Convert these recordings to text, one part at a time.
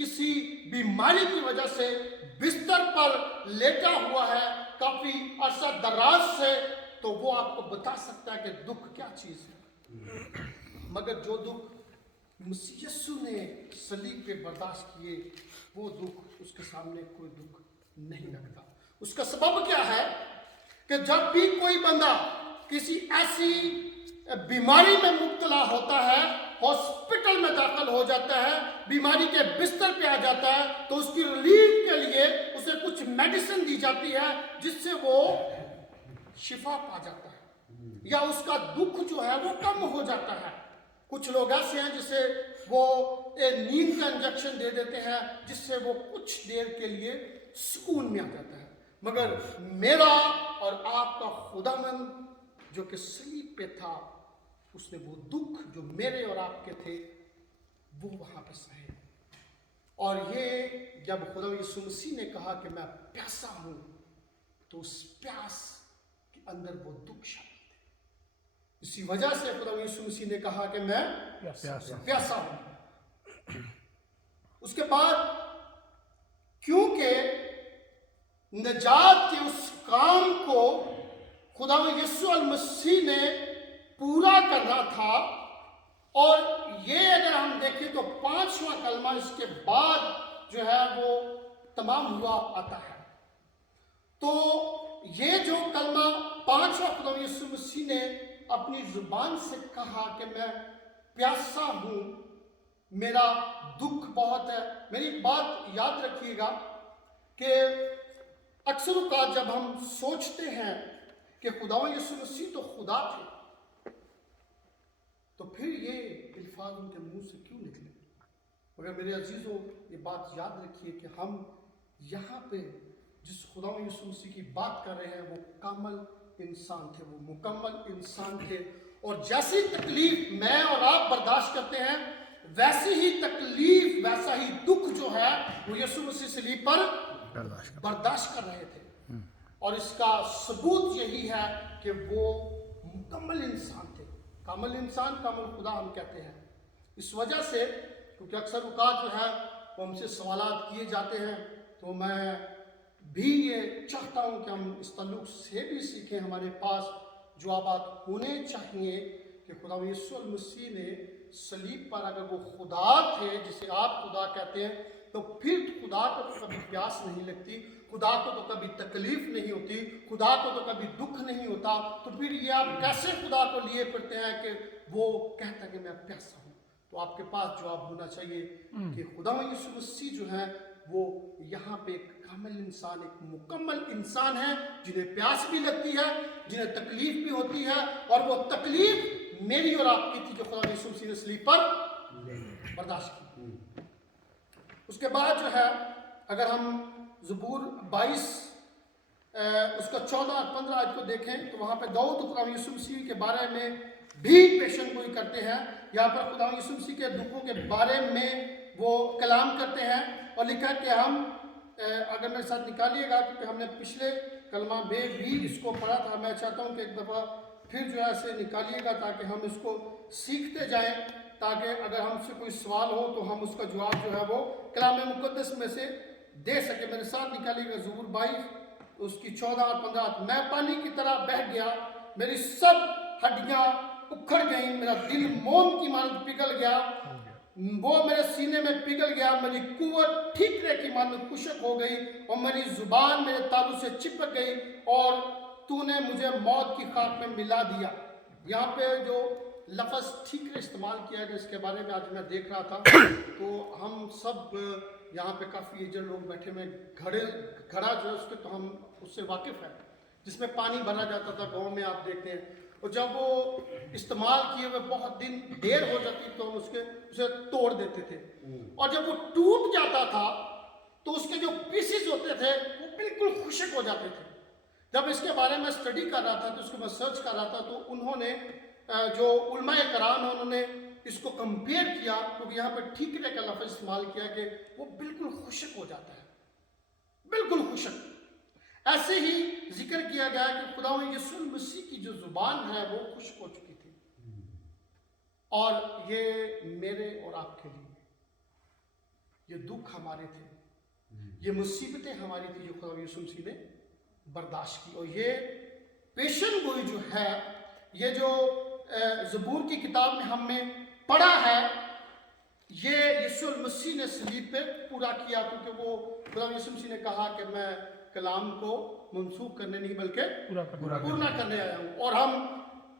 کسی بیماری کی وجہ سے بستر پر لیٹا ہوا ہے کافی عرصہ دراز سے، تو وہ آپ کو بتا سکتا ہے کہ دکھ کیا چیز ہے۔ مگر جو دکھ مسیح یسوع نے صلیب پہ برداشت کیے، وہ دکھ اس کے سامنے کوئی دکھ نہیں لگتا۔ اس کا سبب کیا ہے کہ جب بھی کوئی بندہ کسی ایسی بیماری میں مبتلا ہوتا ہے، ہاسپٹل میں داخل ہو جاتا ہے، بیماری کے بستر پہ آ جاتا ہے، تو اس کی ریلیف کے لیے اسے کچھ میڈیسن دی جاتی ہے جس سے وہ شفا پا جاتا ہے، یا اس کا دکھ جو ہے وہ کم ہو جاتا ہے۔ کچھ لوگ ایسے ہیں جسے وہ نیند کا انجیکشن دے دیتے ہیں جس سے وہ کچھ دیر کے لیے سکون میں آ جاتا ہے، مگر میرا اور آپ کا خداوند جو کہ صلیب پہ تھا، اس نے وہ دکھ جو میرے اور آپ کے تھے وہ وہاں پہ سہے۔ اور یہ جب خدا یسوع مسیح نے کہا کہ میں پیاسا ہوں، تو اس پیاس کے اندر وہ دکھ شامل تھے۔ اسی وجہ سے خدا یسوع مسیح نے کہا کہ میں پیاسا ہوں۔ اس کے بعد کیونکہ نجات کے اس کام کو خدا یسوع المسیح نے پورا کرنا تھا، اور یہ اگر ہم دیکھیں تو 5واں کلمہ اس کے بعد جو ہے وہ تمام ہوا آتا ہے۔ تو یہ جو کلمہ 5واں خدا یسوع مسیح نے اپنی زبان سے کہا کہ میں پیاسا ہوں، میرا دکھ بہت ہے۔ میری بات یاد رکھیے گا کہ اکثر اوقات جب ہم سوچتے ہیں کہ خدا یسوع مسیح تو خدا تھے، تو پھر یہ الفاظ ان کے منہ سے کیوں نکلے؟ مگر میرے عزیزوں، یہ بات یاد رکھیے کہ ہم یہاں پہ جس خدا یسوع مسیح کی بات کر رہے ہیں وہ کامل انسان تھے، وہ مکمل انسان تھے، اور جیسی تکلیف میں اور آپ برداشت کرتے ہیں، ویسی ہی تکلیف، ویسا ہی دکھ جو ہے وہ یسوع مسیح صلیب پر برداشت کر رہے تھے۔ اور اس کا ثبوت یہی ہے کہ وہ مکمل انسان تھے، کامل انسان، کامل خدا ہم کہتے ہیں۔ اس وجہ سے کیونکہ اکثر اوقات جو ہے وہ ہم سے سوالات کیے جاتے ہیں، تو میں بھی یہ چاہتا ہوں کہ ہم اس تعلق سے بھی سیکھیں۔ ہمارے پاس جوابات ہونے چاہیے کہ خدا یسوع المسیح نے صلیب پر اگر وہ خدا تھے جسے آپ خدا کہتے ہیں، تو پھر خدا کو تو کبھی پیاس نہیں لگتی، خدا کو تو کبھی تکلیف نہیں ہوتی، خدا کو تو کبھی دکھ نہیں ہوتا، تو پھر یہ آپ کیسے خدا کو لیے پھرتے ہیں کہ وہ کہتا ہے کہ میں پیاسا ہوں؟ تو آپ کے پاس جواب ہونا چاہیے کہ خدا یسوع مسیح جو ہے وہ یہاں پہ ایک کامل انسان، ایک مکمل انسان ہے، جنہیں پیاس بھی لگتی ہے، جنہیں تکلیف بھی ہوتی ہے، اور وہ تکلیف میری اور آپ کی تھی جو خدا یسوع مسیح نے صلیب پر برداشت کی۔ اس کے بعد جو ہے اگر ہم زبور 22 اس کا 14 اور 15 آیت کو دیکھیں تو وہاں پہ داؤد خدا یسوع مسیح کے بارے میں بھی پیشن گوئی کرتے ہیں۔ یہاں پر خدا یسوع مسیح کے دکھوں کے بارے میں وہ کلام کرتے ہیں، اور لکھا کہ ہم اگر میرے ساتھ نکالیے گا کیونکہ ہم نے پچھلے کلمہ میں بھی اس کو پڑھا تھا، میں چاہتا ہوں کہ ایک دفعہ پھر جو ہے اسے نکالیے گا تاکہ ہم اس کو سیکھتے جائیں، تاکہ اگر ہم سے کوئی سوال ہو تو ہم اس کا جواب جو ہے وہ کلام مقدس میں سے دے سکیں۔ میرے ساتھ نکالیے گا زبور 22 اس کی 14 اور 15۔ میں پانی کی طرح بہہ گیا، میری سب ہڈیاں اکھڑ گئیں، میرا دل موم کی مانند پگھل گیا، وہ میرے سینے میں پگھل گیا، میری قوت ٹھیکرے کی مانند خشک ہو گئی، اور میری زبان میرے تالو سے چپک گئی، اور تو نے مجھے موت کی خاک میں ملا دیا۔ یہاں پہ جو لفظ ٹھیکرے استعمال کیا گیا اس کے بارے میں آج میں دیکھ رہا تھا، تو ہم سب یہاں پہ کافی ایجنٹ لوگ بیٹھے ہوئے، گھڑا جو ہے اس کے تو ہم اس سے واقف ہیں، جس میں پانی بھرا جاتا تھا گاؤں میں، آپ دیکھتے ہیں، اور جب وہ استعمال کیے ہوئے بہت دن دیر ہو جاتی تو ہم اسے توڑ دیتے تھے، اور جب وہ ٹوٹ جاتا تھا تو اس کے جو پیسز ہوتے تھے وہ بالکل خشک ہو جاتے تھے۔ جب اس کے بارے میں اسٹڈی کر رہا تھا تو اس کو میں سرچ کر رہا تھا، تو انہوں نے جو علماء کرام ہیں انہوں نے اس کو کمپیئر کیا، کیونکہ یہاں پہ ٹھیکرے کا لفظ استعمال کیا کہ وہ بالکل خشک ہو جاتا ہے، بالکل خشک۔ ایسے ہی ذکر کیا گیا کہ خدا یسوع مسیح کی جو زبان ہے وہ خشک ہو چکی تھی، اور یہ میرے اور آپ کے لیے یہ دکھ ہمارے تھے، یہ مصیبتیں ہماری تھی جو خدا یسوع مسیح نے برداشت کی. اور یہ پیشن گوئی جو ہے، یہ جو زبور کی کتاب میں ہم نے پڑھا ہے، یہ یسوع المسیح نے صلیب پہ پورا کیا، کیونکہ وہ خدا یسوع مسیح نے کہا کہ میں کلام کو منسوخ کرنے نہیں بلکہ پورا کرنے آیا ہوں. اور ہم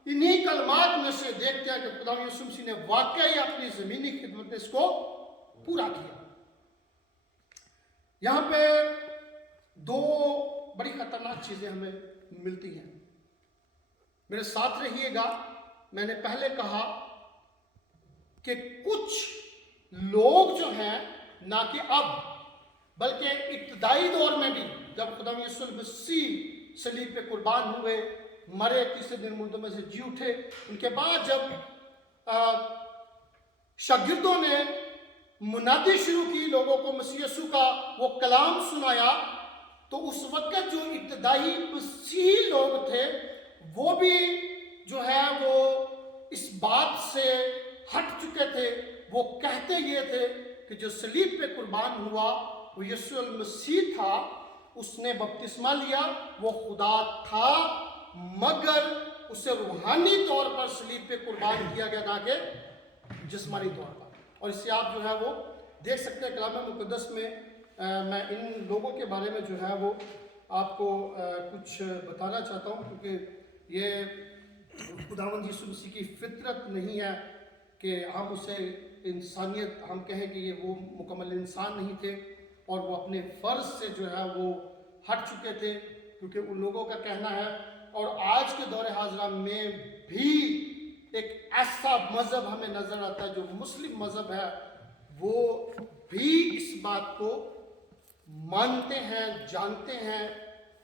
انہی کلمات میں سے دیکھتے ہیں کہ خدا یسوع مسیح نے واقعی اپنی زمینی خدمت میں اس کو پورا کیا. یہاں پہ دو بڑی خطرناک چیزیں ہمیں ملتی ہیں. میرے ساتھ رہیے گا. میں نے پہلے کہا کہ کچھ لوگ جو ہیں، نہ کہ اب بلکہ ابتدائی دور میں بھی، جب خدا یسوع المسیح صلیب پہ قربان ہوئے، مرے، تیسرے دن مردوں میں سے جی اٹھے، ان کے بعد جب شاگردوں نے منادی شروع کی، لوگوں کو مسیح یسوع کا وہ کلام سنایا، تو اس وقت جو ابتدائی مسیحی لوگ تھے وہ بھی جو ہے وہ اس بات سے ہٹ چکے تھے. وہ کہتے یہ تھے کہ جو صلیب پہ قربان ہوا وہ یسوع المسیح تھا، اس نے بپتسمہ لیا، وہ خدا تھا، مگر اسے روحانی طور پر صلیب پہ قربان کیا گیا، نہ کہ جسمانی طور پر. اور اس سے آپ جو ہے وہ دیکھ سکتے ہیں کلام مقدس میں. میں ان لوگوں کے بارے میں جو ہے وہ آپ کو کچھ بتانا چاہتا ہوں، کیونکہ یہ خداوند یسوع مسیح کی فطرت نہیں ہے کہ ہم اسے انسانیت ہم کہیں کہ یہ وہ مکمل انسان نہیں تھے، اور وہ اپنے فرض سے جو ہے وہ ہٹ چکے تھے، کیونکہ ان لوگوں کا کہنا ہے. اور آج کے دور حاضرہ میں بھی ایک ایسا مذہب ہمیں نظر آتا ہے جو مسلم مذہب ہے، وہ بھی اس بات کو مانتے ہیں، جانتے ہیں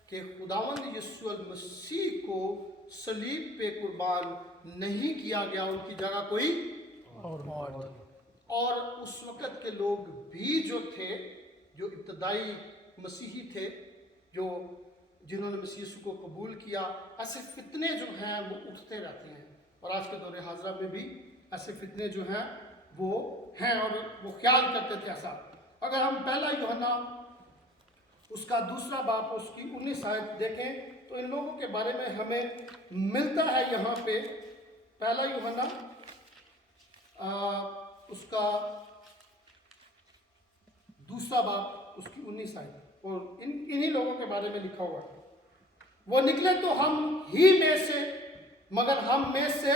کہ خداوند یسوع المسیح کو صلیب پہ قربان نہیں کیا گیا، ان کی جگہ کوئی اور اس وقت کے لوگ بھی جو تھے، جو ابتدائی مسیحی تھے، جنہوں نے مسیح یسوع کو قبول کیا، ایسے فتنے جو ہیں وہ اٹھتے رہتے ہیں. اور آج کے دور حاضرہ میں بھی ایسے فتنے جو ہیں وہ ہیں، اور وہ خیال کرتے تھے ایسا. اگر ہم پہلا یوحنا اس کا 2 باب اس کی 19 آیت دیکھیں تو ان لوگوں کے بارے میں ہمیں ملتا ہے. یہاں پہ پہلا یوحنا اس کا 2 باب اس کی 19 آیت، اور انہی لوگوں کے بارے میں لکھا ہوا ہے. وہ نکلے تو ہم ہی میں سے، مگر ہم میں سے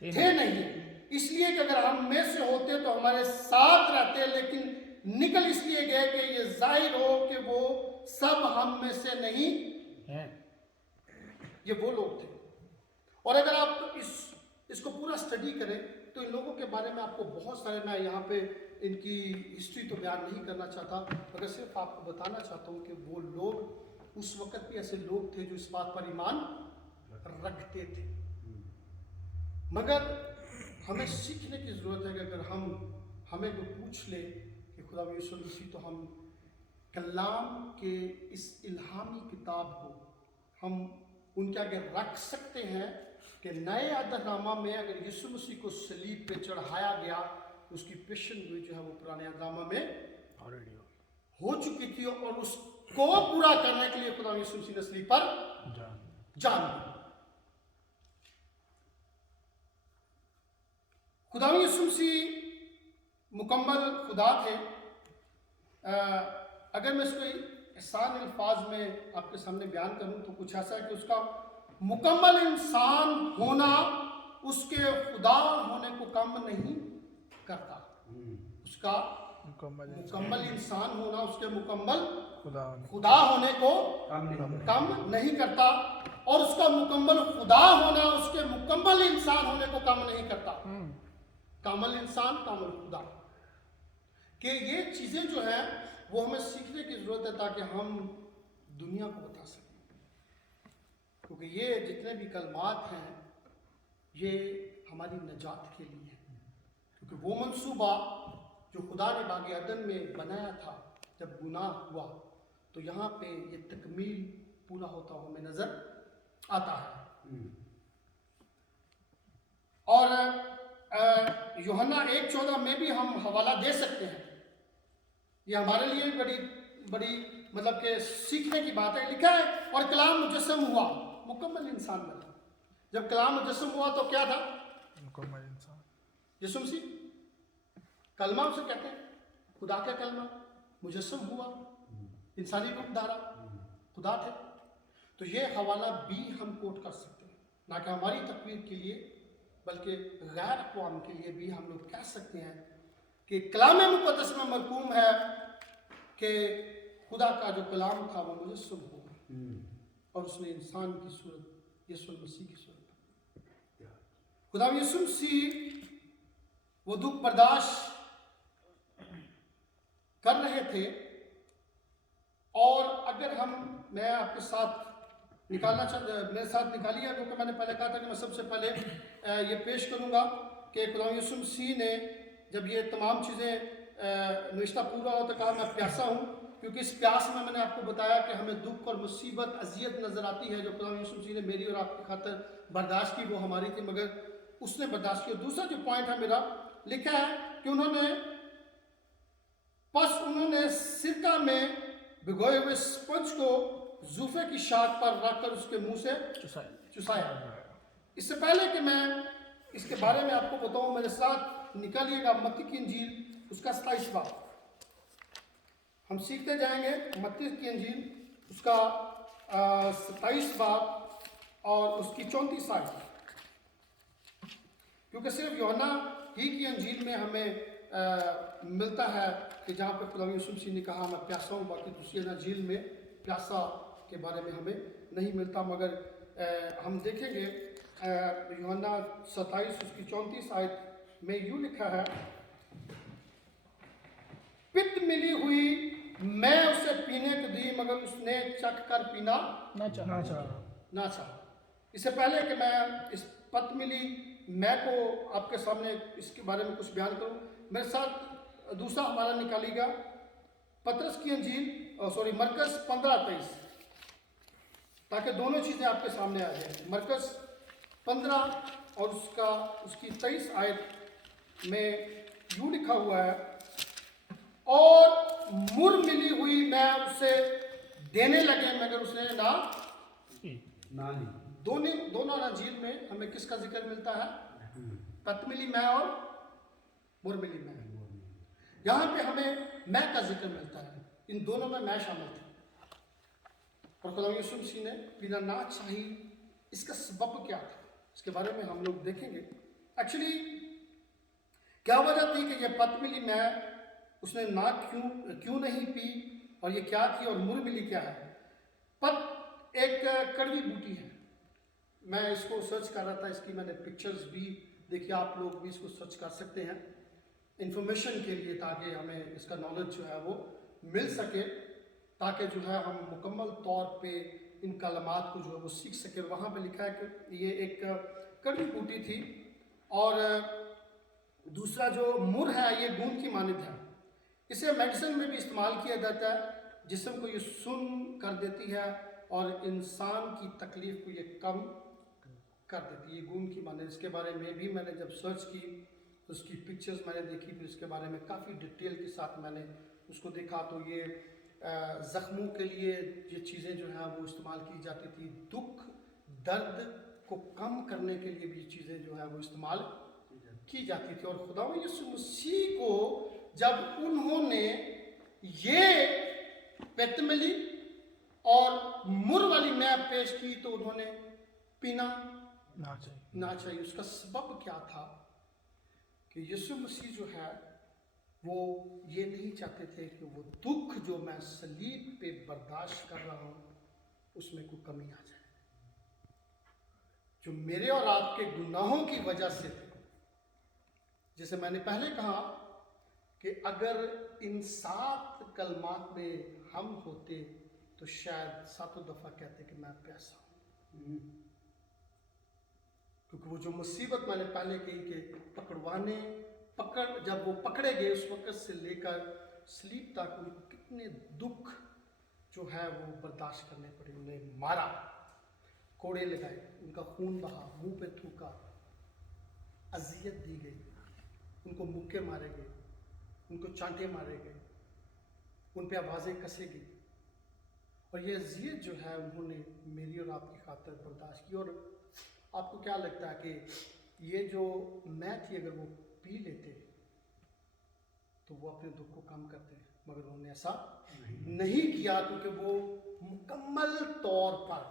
تھے نہیں، اس لیے کہ اگر ہم میں سے ہوتے تو ہمارے ساتھ رہتے، لیکن نکل اس لیے گئے کہ یہ ظاہر ہو کہ وہ سب ہم میں سے نہیں ہیں. یہ وہ لوگ تھے. اور اگر آپ اس کو پورا اسٹڈی کریں تو ان لوگوں کے بارے میں آپ کو بہت سارے، میں یہاں پہ ان کی ہسٹری تو بیان نہیں کرنا چاہتا، مگر صرف آپ کو بتانا چاہتا ہوں کہ وہ لوگ اس وقت بھی ایسے لوگ تھے جو اس بات پر ایمان رکھتے تھے. مگر ہمیں سیکھنے کی ضرورت ہے کہ اگر ہمیں کوئی پوچھ لے کہ خدا یسوع مسیح، تو ہم کلام کے اس الہامی کتاب کو ہم ان کے آگے رکھ سکتے ہیں کہ نئے عہد نامہ میں اگر یسوع مسیح کو صلیب پہ چڑھایا گیا، اس کی پیشن گوئی جو ہے وہ پرانے عہد نامہ میں ہو چکی تھی، اور اس کو پورا کرنے کے لیے خدا یسوع مسیح نے صلیب پر جان دی. خدا یسوع مسیح مکمل خدا تھے. اگر میں اس کو آسان الفاظ میں آپ کے سامنے بیان کروں تو کچھ ایسا ہے کہ اس کا مکمل انسان ہونا اس کے خدا ہونے کو کم نہیں کرتا. اس کا مکمل انسان ہونا اس کے مکمل خدا ہونے کو کم نہیں کرتا، اور اس کا مکمل خدا ہونا اس کے مکمل انسان ہونے کو کم نہیں کرتا. کامل انسان، کامل خدا، کہ یہ چیزیں جو ہیں وہ ہمیں سیکھنے کی ضرورت ہے تاکہ ہم دنیا کو بتا سکیں. کیونکہ یہ جتنے بھی کلمات ہیں یہ ہماری نجات کے لیے ہیں. کیونکہ وہ منصوبہ جو خدا نے باغ عدن میں بنایا تھا، جب گناہ ہوا تو یہاں پہ یہ تکمیل پورا ہوتا ہوا ہمیں نظر آتا ہے. اور یوحنا 1:14 میں بھی ہم حوالہ دے سکتے ہیں یہ ہمارے لیے بڑی بڑی مطلب کہ سیکھنے کی بات ہے. لکھا ہے اور کلام مجسم ہوا, مکمل انسان بنا. جب کلام مجسم ہوا تو کیا تھا؟ مکمل انسان. یسوع مسیح کلمہ اسے کہتے ہیں, خدا کا کلمہ مجسم ہوا, انسانی روپ دھارا, خدا تھے. تو یہ حوالہ بھی ہم کوٹ کر سکتے ہیں, نہ کہ ہماری تقویر کے لیے بلکہ غیر اقوام کے لیے بھی ہم لوگ کہہ سکتے ہیں کہ کلام مقدس میں مرقوم ہے کہ خدا کا جو کلام تھا وہ مجسم ہوا اور اس نے انسان کی صورت یسوع مسیح کی صورت. خدا یسوع مسیح وہ دکھ برداشت کر رہے تھے. اور اگر میں آپ کے ساتھ میرے ساتھ نکالیے, کیونکہ میں نے پہلے کہا تھا کہ میں سب سے پہلے یہ پیش کروں گا کہ خدا یسوع مسیح نے جب یہ تمام چیزیں نوشتہ پورا ہو تو کہا میں پیاسا ہوں, کیونکہ اس پیاس میں نے آپ کو بتایا کہ ہمیں دکھ اور مصیبت اذیت نظر آتی ہے جو خدا یسوع مسیح نے میری اور آپ کی خاطر برداشت کی, وہ ہماری تھی مگر اس نے برداشت کی. دوسرا جو پوائنٹ ہے میرا, لکھا ہے کہ انہوں نے سرکہ میں بھگوئے ہوئے اسپنج کو زوفے کی شاخ پر رکھ کر اس کے منہ سے چسایا. اس سے پہلے کہ میں اس کے بارے میں آپ کو بتاؤں, میرے ساتھ نکالیے گا متی کی انجیل اس کا 27 باب. ہم سیکھتے جائیں گے متی کی انجیل اس کا 27 باب اور اس کی 34 آیت, کیونکہ صرف یوحنا ہی کی انجیل میں ہمیں ملتا ہے کہ جہاں پہ خدا یسوع مسیح نے کہا میں پیاسا ہوں, باقی دوسری انجیل میں پیاسا کے بارے میں ہمیں نہیں ملتا. مگر ہم دیکھیں گے یوحنا 27 اس کی 34 آیت میں یوں لکھا ہے, پت ملی ہوئی میں اسے پینے کو دی مگر اس نے چکھ کر پینا نہ چاہا. اس سے پہلے کہ میں اس پت ملی میں کو آپ کے سامنے اس کے بارے میں کچھ بیان کروں, میرے ساتھ دوسرا ہمارا نکالی گا پترس کی انجیل مرکز 15:23, تاکہ دونوں چیزیں آپ کے سامنے آ جائیں. مرکز 15 اور اس کی 23 آیت میں یوں لکھا ہوا ہے, اور مر ملی ہوئی میں اسے دینے لگے مگر اس نے نہ لی. دونوں انجیل میں ہمیں کس کا ذکر ملتا ہے؟ پت ملی میں اور مر ملی میں. یہاں پہ ہمیں میں کا ذکر ملتا ہے, ان دونوں میں شامل تھی. اور خدا یسوع مسیح نے پینا نہ چاہی, اس کا سبب کیا تھا اس کے بارے میں ہم لوگ دیکھیں گے. ایکچولی کیا وجہ تھی کہ یہ پت ملی میں اس نے نہ کیوں نہیں پی, اور یہ کیا تھی, اور مر ملی کیا ہے؟ پت ایک کڑوی بوٹی ہے. میں اس کو سرچ کر رہا تھا, اس کی میں نے پکچرز بھی دیکھی, آپ لوگ بھی اس کو سرچ کر سکتے ہیں انفارمیشن کے لیے, تاکہ ہمیں اس کا نالج جو ہے وہ مل سکے, تاکہ جو ہے ہم مکمل طور پہ ان کلمات کو جو ہے وہ سیکھ سکیں. وہاں پہ لکھا ہے کہ یہ ایک کڑوی بوٹی تھی, اور دوسرا جو مر ہے یہ گوند کی مانند ہے. اسے میڈیسن میں بھی استعمال کیا جاتا ہے, جسم کو یہ سن کر دیتی ہے اور انسان کی تکلیف کو یہ کم کر دیتی ہے. یہ گوند کی مانند, اس کے بارے میں بھی میں نے جب سرچ کی اس کی پکچرز میں نے دیکھی, پھر اس کے بارے میں کافی ڈیٹیل کے ساتھ میں نے اس کو دیکھا. تو یہ زخموں کے لیے یہ چیزیں جو ہیں وہ استعمال کی جاتی تھی, دکھ درد کو کم کرنے کے لیے بھی یہ چیزیں جو ہیں وہ استعمال کی جاتی تھی. اور خدا یسوع مسیح کو جب انہوں نے یہ پت ملی اور مر والی میں پیش کی تو انہوں نے پینا نہ چاہیے. اس کا سبب کیا تھا کہ یسوع مسیح جو ہے وہ یہ نہیں چاہتے تھے کہ وہ دکھ جو میں صلیب پہ برداشت کر رہا ہوں اس میں کوئی کمی آ جائے, جو میرے اور آپ کے گناہوں کی وجہ سے تھے. جیسے میں نے پہلے کہا کہ اگر ان 7 کلمات میں ہم ہوتے تو شاید 7 دفعہ کہتے کہ میں پیاسا ہوں, کیونکہ وہ جو مصیبت میں نے پہلے کہی کہ جب وہ پکڑے گئے اس وقت سے لے کر سلیب تک ان کو کتنے دکھ جو ہے وہ برداشت کرنے پڑے. انہیں مارا, کوڑے لگائے, ان کا خون بہا, منہ پہ تھوکا, اذیت دی گئی, ان کو مکے مارے گئے, ان کو چانٹے مارے گئے, ان پہ آوازیں کسے گی، اور یہ اذیت جو ہے انہوں نے میری اور آپ کی خاطر برداشت کی. اور آپ کو کیا لگتا ہے کہ یہ جو میں تھی اگر وہ پی لیتے تو وہ اپنے دکھ کو کم کرتے، مگر انہوں نے ایسا نہیں کیا، کیونکہ وہ مکمل طور پر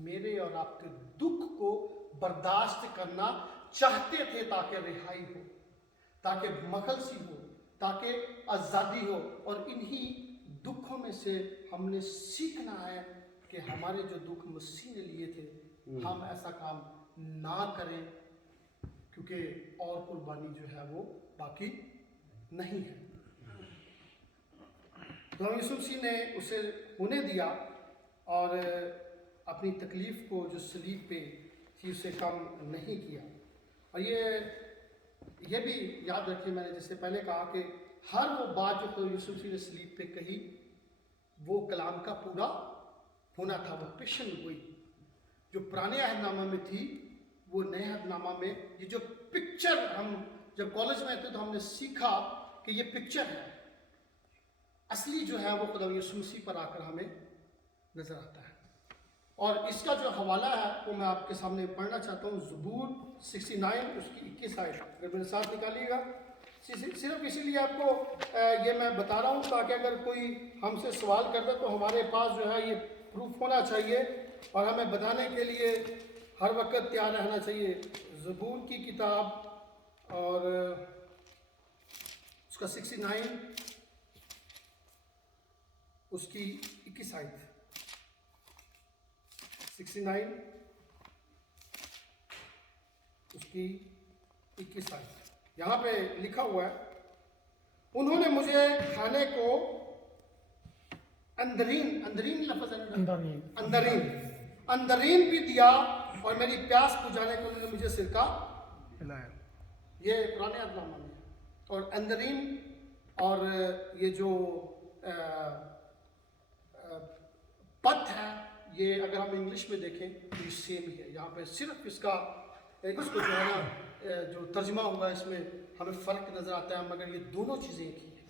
میرے اور آپ کے دکھ کو برداشت کرنا چاہتے تھے، تاکہ رہائی ہو، تاکہ مخلصی ہو، تاکہ آزادی ہو. اور انہی دکھوں میں سے ہم نے سیکھنا ہے کہ ہمارے جو دکھ مسیح نے لیے تھے ہم ایسا کام نہ کریں، کیونکہ اور قربانی جو ہے وہ باقی نہیں ہے. تو یسوع مسیح نے اسے ہونے دیا اور اپنی تکلیف کو جو صلیب پہ تھی اسے کم نہیں کیا. اور یہ بھی یاد رکھیں، میں نے جس سے پہلے کہا کہ ہر وہ بات جو یسوع مسیح نے صلیب پہ کہی وہ کلام کا پورا ہونا تھا، وہ پیشن ہوئی. جو پرانے عہد نامہ میں تھی وہ نئے عہد نامہ میں، یہ جو پکچر ہم جب کالج میں تھے تو ہم نے سیکھا کہ یہ پکچر ہے، اصلی جو ہے وہ خدا یسوع مسیح پر آ کر ہمیں نظر آتا ہے. اور اس کا جو حوالہ ہے وہ میں آپ کے سامنے پڑھنا چاہتا ہوں، زبور 69 اس کی 21 آیت، اگر میرے ساتھ نکالیے گا. صرف اسی لیے آپ کو یہ میں بتا رہا ہوں تاکہ اگر کوئی ہم سے سوال کرتا تو ہمارے پاس جو ہے یہ پروف ہونا چاہیے اور ہمیں بتانے کے لیے ہر وقت تیار رہنا چاہیے. زبور کی کتاب اور اس کا 69 اس کی 21 آیت، 69 اس کی 21 آیت. یہاں پہ لکھا ہوا ہے، انہوں نے مجھے کھانے کو اندرین لفظ اندرین بھی دیا، اور میری پیاس بجھانے کو انہوں نے مجھے سرکہ پلایا. یہ پرانے عہد نامہ میں ہے. اور اندرین اور یہ جو پت ہے، یہ اگر ہم انگلش میں دیکھیں تو یہ سیم ہی ہے. یہاں پہ صرف اس کو جو ہے نا جو ترجمہ ہوا ہے اس میں ہمیں فرق نظر آتا ہے، مگر یہ دونوں چیزیں ایک ہی ہیں،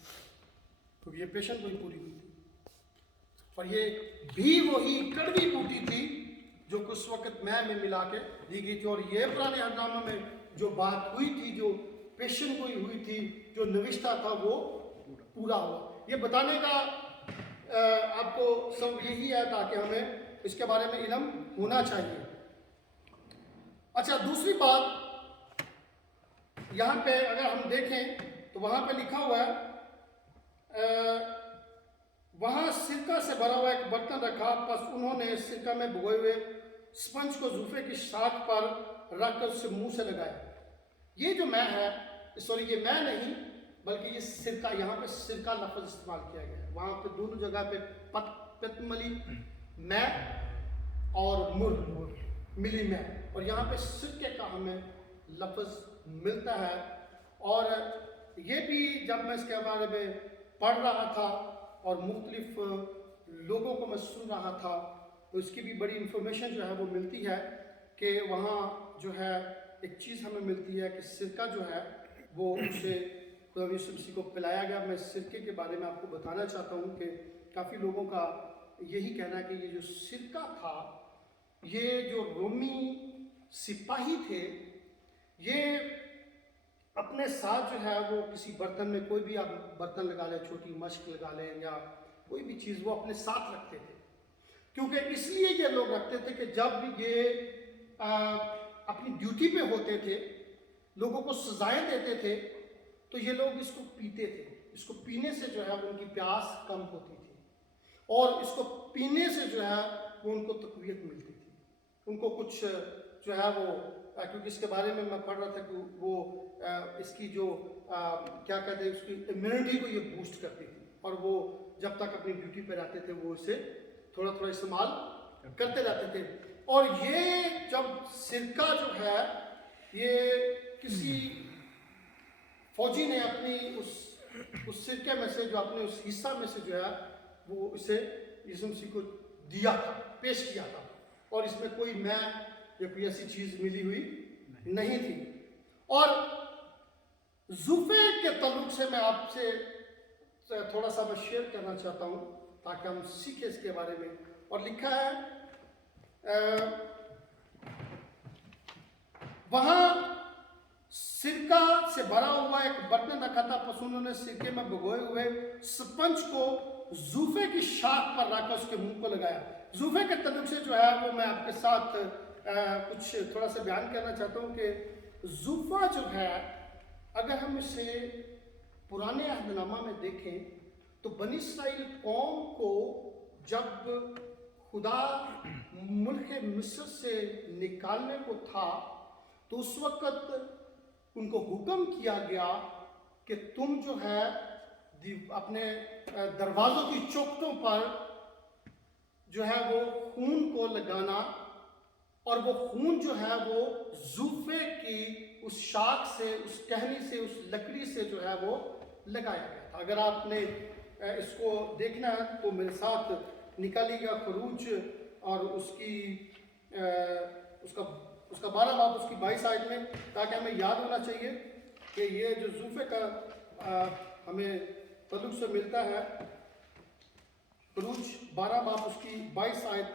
کیونکہ یہ پیشن وہی پوری ہوئی تھی اور یہ بھی وہی کڑوی بوٹی تھی جو کچھ وقت میں ملا کے دی گئی تھی. اور یہ پرانے عہد نامہ میں جو بات ہوئی تھی، جو پیشن ہوئی تھی، جو نوشتہ تھا وہ پورا ہوا. یہ بتانے کا آپ کو سب یہی ہے تاکہ ہمیں اس کے بارے میں علم ہونا چاہیے. اچھا، دوسری بات یہاں پہ اگر ہم دیکھیں تو وہاں پہ لکھا ہوا ہے، وہاں سرکہ سے بھرا ہوا ایک برتن رکھا، پس انہوں نے سرکہ میں بھگوئے ہوئے اسپنج کو زوفے کی شاخ پر رکھ کر اسے منہ سے لگایا. یہ جو میں ہے، سوری یہ میں نہیں بلکہ یہ سرکہ، یہاں پہ سرکہ لفظ استعمال کیا گیا ہے. وہاں پہ دونوں جگہ پہ پت ملی میں اور ملی میں، اور یہاں پہ سرکے کا ہمیں لفظ ملتا ہے. اور یہ بھی جب میں اس کے بارے میں پڑھ رہا تھا اور مختلف لوگوں کو میں سن رہا تھا تو اس کی بھی بڑی انفارمیشن جو ہے وہ ملتی ہے کہ وہاں جو ہے ایک چیز ہمیں ملتی ہے کہ سرکہ جو ہے وہ اسے خدا یسوع مسیح کو پلایا گیا. میں سرکے کے بارے میں آپ کو بتانا چاہتا ہوں کہ کافی لوگوں کا یہی کہنا ہے کہ یہ جو سرکہ تھا، یہ جو رومی سپاہی تھے، یہ اپنے ساتھ جو ہے وہ کسی برتن میں، کوئی بھی آپ برتن لگا لیں، چھوٹی مشق لگا لیں یا کوئی بھی چیز، وہ اپنے ساتھ رکھتے تھے. کیونکہ اس لیے یہ لوگ رکھتے تھے کہ جب یہ اپنی ڈیوٹی پہ ہوتے تھے، لوگوں کو سزائیں دیتے تھے، تو یہ لوگ اس کو پیتے تھے. اس کو پینے سے جو ہے ان کی پیاس کم ہوتی تھی، اور اس کو پینے سے جو ہے وہ ان کو تقویت ملتی تھی. ان کو کچھ جو ہے وہ، کیونکہ اس کے بارے میں پڑھ رہا تھا کہ وہ اس کی جو کیا کہتے ہیں، اس کی امیونٹی کو یہ بوسٹ کرتی تھی، اور وہ جب تک اپنی ڈیوٹی پہ رہتے تھے وہ اسے تھوڑا تھوڑا استعمال کرتے رہتے تھے. اور یہ جب سرکہ جو ہے، یہ کسی فوجی نے اپنی اس سرکے میں سے، جو اپنے اس حصہ میں سے جو ہے وہ اسے یسوع مسیح کو دیا تھا، پیش کیا تھا، اور اس میں کوئی میں یا کوئی ایسی چیز ملی ہوئی نہیں تھی. اور زوفے کے تعلق سے میں آپ سے تھوڑا سا میں شیئر کرنا چاہتا ہوں تاکہ ہم سیکھیں اس کے بارے میں. اور لکھا ہے وہاں سرکہ سے بھرا ہوا ایک برتن رکھا تھا، پس انہوں نے سرکے میں بھگوئے ہوئے سپنج کو زوفے کی شاخ پر رکھ کر اس کے منہ کو لگایا. زوفے کے تعلق سے جو ہے وہ میں آپ کے ساتھ کچھ تھوڑا سا بیان کرنا چاہتا ہوں کہ زوفہ جو ہے اگر ہم اسے پرانے عہد نامہ میں دیکھیں تو بنی اسرائیل قوم کو جب خدا ملک مصر سے نکالنے کو تھا تو اس وقت ان کو حکم کیا گیا کہ تم جو ہے اپنے دروازوں کی چوکھٹوں پر جو ہے وہ خون کو لگانا، اور وہ خون جو ہے وہ زوفے کی اس شاخ سے، اس ٹہنی سے، اس لکڑی سے جو ہے وہ لگایا گیا تھا. اگر آپ نے اس کو دیکھنا ہے تو میرے ساتھ نکالی گا خروج اور اس کا 12 باب اس کی 22 آیت میں، تاکہ ہمیں یاد ہونا چاہیے کہ یہ جو زوفے کا ہمیں تعلق سے ملتا ہے. خروج 12 باب اس کی 22 آیت،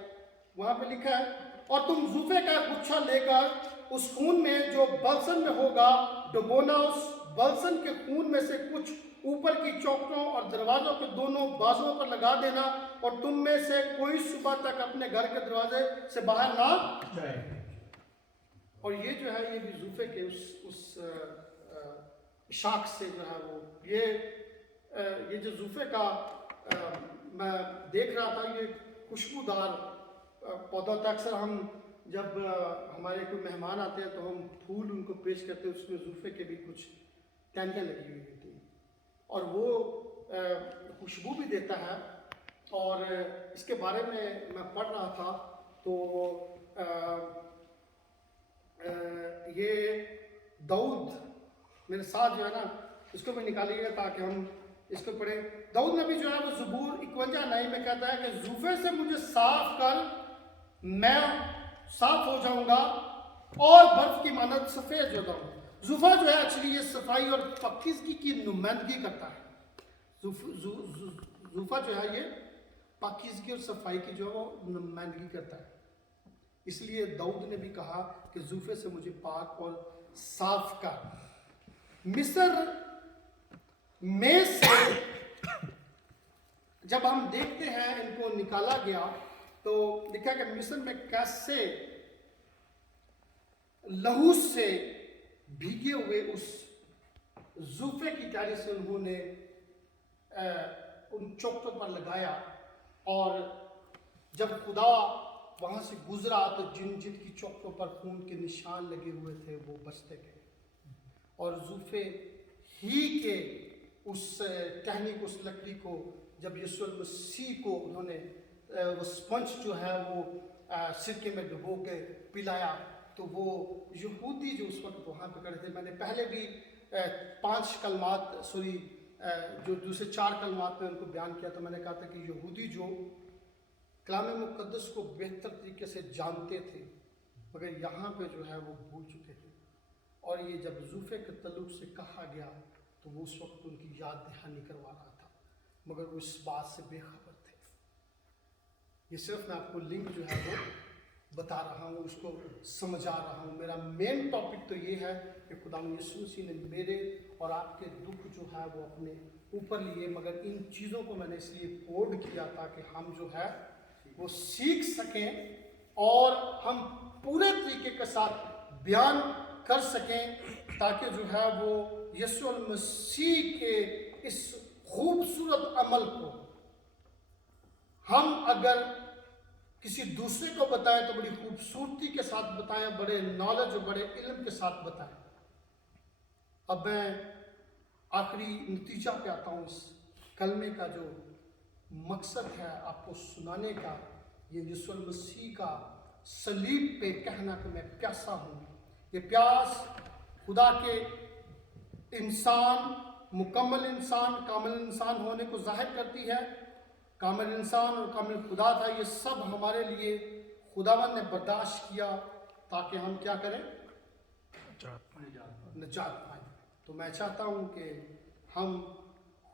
وہاں پہ لکھا ہے اور تم زوفے کا گچھا لے کر اس خون میں جو بلسن میں ہوگا ڈبونا، اس بلسن کے خون میں سے کچھ اوپر کی چوکٹوں اور دروازوں کے دونوں بازوؤں پر لگا دینا، اور تم میں سے کوئی صبح تک اپنے گھر کے دروازے سے باہر نہ جائے. اور یہ جو ہے یہ بھی زوفے کے اس شاخ سے جو ہے وہ یہ جو زوفے کا میں دیکھ رہا تھا، یہ خوشبودار پودا ہوتا ہے. اکثر ہم جب ہمارے کوئی مہمان آتے ہیں تو ہم پھول ان کو پیش کرتے ہیں، اس میں زوفے کے بھی کچھ ٹہنیاں لگی ہوئی ہوتی ہیں اور وہ خوشبو بھی دیتا ہے. اور اس کے بارے میں پڑھ رہا تھا تو یہ داؤد میرے ساتھ جو ہے نا اس کو بھی نکالیے گا تاکہ ہم اس کو پڑھیں. داؤد نبی جو ہے وہ زبور 51 میں کہتا ہے کہ زوفے سے مجھے صاف کر، میں صاف ہو جاؤں گا اور برف کی مانند سفید ہو جاؤں گا. زوفہ جو ہے ایکچولی یہ صفائی اور پاکیزگی کی نمائندگی کرتا ہے. زوفہ جو ہے یہ پاکیزگی اور صفائی کی جو ہے وہ نمائندگی کرتا ہے. اس لیے داؤد نے بھی کہا کہ زوفے سے مجھے پاک اور صاف کر. مصر میں سے جب ہم دیکھتے ہیں ان کو نکالا گیا تو لکھا کہ مصر میں کیسے لہو سے بھیگے ہوئے اس زوفے کی ٹہنی سے انہوں نے ان چوکٹوں پر لگایا، اور جب خدا وہاں سے گزرا تو جن کی چوکٹوں پر خون کے نشان لگے ہوئے تھے وہ بچتے گئے. اور زوفے ہی کے اس ٹہنی کو، اس لکڑی کو جب یسوع المسیح کو انہوں نے وہ سپنج جو ہے وہ سرکے میں ڈبو کے پلایا تو وہ یہودی جو اس وقت وہاں پہ کھڑے تھے، میں نے پہلے بھی 5 کلمات جو دوسرے 4 کلمات میں ان کو بیان کیا، تو میں نے کہا تھا کہ یہودی جو کلام مقدس کو بہتر طریقے سے جانتے تھے مگر یہاں پہ جو ہے وہ بھول چکے تھے. اور یہ جب زوفے کے تعلق سے کہا گیا تو وہ اس وقت ان کی یاد دہانی کروا رہا تھا مگر وہ اس بات سے بے خبر تھے. یہ صرف میں آپ کو لنک جو ہے وہ بتا رہا ہوں، اس کو سمجھا رہا ہوں. میرا مین ٹاپک تو یہ ہے کہ خدا یسوع مسیح نے میرے اور آپ کے دکھ جو ہے وہ اپنے اوپر لیے، مگر ان چیزوں کو میں نے اس لیے کوڈ کیا تاکہ ہم جو ہے وہ سیکھ سکیں اور ہم پورے طریقے کے ساتھ بیان کر سکیں، تاکہ جو ہے وہ یسوع المسیح کے اس خوبصورت عمل کو ہم اگر کسی دوسرے کو بتائیں تو بڑی خوبصورتی کے ساتھ بتائیں، بڑے نالج اور بڑے علم کے ساتھ بتائیں. اب میں آخری نتیجہ پہ آتا ہوں. اس کلمے کا جو مقصد ہے آپ کو سنانے کا، یہ یسوع المسیح کا صلیب پہ کہنا کہ میں پیاسا ہوں. یہ پیاس خدا کے انسان، مکمل انسان، کامل انسان ہونے کو ظاہر کرتی ہے. کامل انسان اور کامل خدا تھا. یہ سب ہمارے لیے خداوند نے برداشت کیا تاکہ ہم کیا کریں؟ نجات پائیں. تو میں چاہتا ہوں کہ ہم